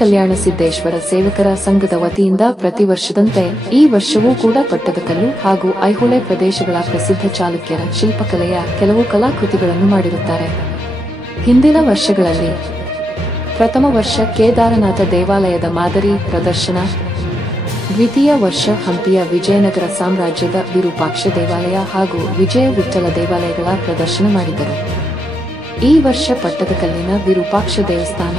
ಕಲ್ಯಾಣ ಸಿದ್ದೇಶ್ವರ ಸೇವಕರ ಸಂಘದ ವತಿಯಿಂದ ಪ್ರತಿ ವರ್ಷದಂತೆ ಈ ವರ್ಷವೂ ಕೂಡ ಪಟ್ಟದಕಲ್ಲು ಹಾಗೂ ಐಹೊಳೆ ಪ್ರದೇಶಗಳ ಪ್ರಸಿದ್ಧ ಚಾಲುಕ್ಯರ ಶಿಲ್ಪಕಲೆಯ ಕೆಲವು ಕಲಾಕೃತಿಗಳನ್ನು ಮಾಡಿರುತ್ತಾರೆ. ಹಿಂದಿನ ವರ್ಷಗಳಲ್ಲಿ ಪ್ರಥಮ ವರ್ಷ ಕೇದಾರನಾಥ ದೇವಾಲಯದ ಮಾದರಿ ಪ್ರದರ್ಶನ, ದ್ವಿತೀಯ ವರ್ಷ ಹಂಪಿಯ ವಿಜಯನಗರ ಸಾಮ್ರಾಜ್ಯದ ವಿರೂಪಾಕ್ಷ ದೇವಾಲಯ ಹಾಗೂ ವಿಜಯ ವಿಠ್ಠಲ ದೇವಾಲಯಗಳ ಪ್ರದರ್ಶನ ಮಾಡಿದರು. ಈ ವರ್ಷ ಪಟ್ಟದಕಲ್ಲಿನ ವಿರೂಪಾಕ್ಷ ದೇವಸ್ಥಾನ,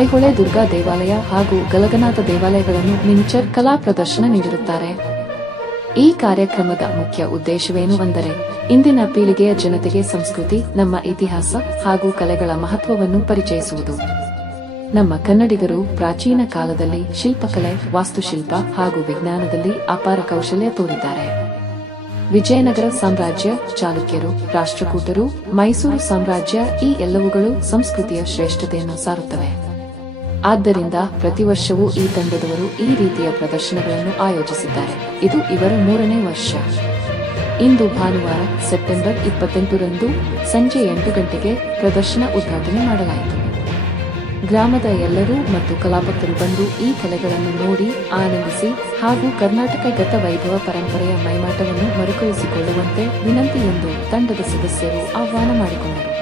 ಐಹೊಳೆ ದುರ್ಗಾ ದೇವಾಲಯ ಹಾಗೂ ಗಲಗನಾಥ ದೇವಾಲಯಗಳನ್ನು ಮಿನಿಚರ್ ಕಲಾ ಪ್ರದರ್ಶನ ನೀಡಿರುತ್ತಾರೆ. ಈ ಕಾರ್ಯಕ್ರಮದ ಮುಖ್ಯ ಉದ್ದೇಶವೇನು ಅಂದರೆ ಇಂದಿನ ಪೀಳಿಗೆಯ ಜನತೆಗೆ ಸಂಸ್ಕೃತಿ, ನಮ್ಮ ಇತಿಹಾಸ ಹಾಗೂ ಕಲೆಗಳ ಮಹತ್ವವನ್ನು ಪರಿಚಯಿಸುವುದು. ನಮ್ಮ ಕನ್ನಡಿಗರು ಪ್ರಾಚೀನ ಕಾಲದಲ್ಲಿ ಶಿಲ್ಪಕಲೆ, ವಾಸ್ತುಶಿಲ್ಪ ಹಾಗೂ ವಿಜ್ಞಾನದಲ್ಲಿ ಅಪಾರ ಕೌಶಲ್ಯ ತೋರಿದ್ದಾರೆ. ವಿಜಯನಗರ ಸಾಮ್ರಾಜ್ಯ, ಚಾಲುಕ್ಯರು, ರಾಷ್ಟ್ರಕೂಟರು, ಮೈಸೂರು ಸಾಮ್ರಾಜ್ಯ ಈ ಎಲ್ಲವುಗಳು ಸಂಸ್ಕೃತಿಯ ಶ್ರೇಷ್ಠತೆಯನ್ನು ಸಾರುತ್ತವೆ. ಆದ್ದರಿಂದ ಪ್ರತಿ ವರ್ಷವೂ ಈ ತಂಡದವರು ಈ ರೀತಿಯ ಪ್ರದರ್ಶನಗಳನ್ನು ಆಯೋಜಿಸಿದ್ದಾರೆ. ಇದು ಇವರ 3ನೇ ವರ್ಷ. ಇಂದು ಭಾನುವಾರ ಸೆಪ್ಟೆಂಬರ್ 28ರಂದು ಸಂಜೆ 8 ಗಂಟೆಗೆ ಪ್ರದರ್ಶನ ಉದ್ಘಾಟನೆ ಮಾಡಲಾಯಿತು. ಗ್ರಾಮದ ಎಲ್ಲರೂ ಮತ್ತು ಕಲಾಭಕ್ತರು ಬಂದು ಈ ಕಲೆಗಳನ್ನು ನೋಡಿ ಆನಂದಿಸಿ ಹಾಗೂ ಕರ್ನಾಟಕ ಗತ ವೈಭವ ಪರಂಪರೆಯ ಮೈಮಾಟವನ್ನು ಮರುಕಳಿಸಿಕೊಳ್ಳುವಂತೆ ವಿನಂತಿ ಎಂದು ತಂಡದ ಸದಸ್ಯರು ಆಹ್ವಾನ ಮಾಡಿಕೊಂಡರು.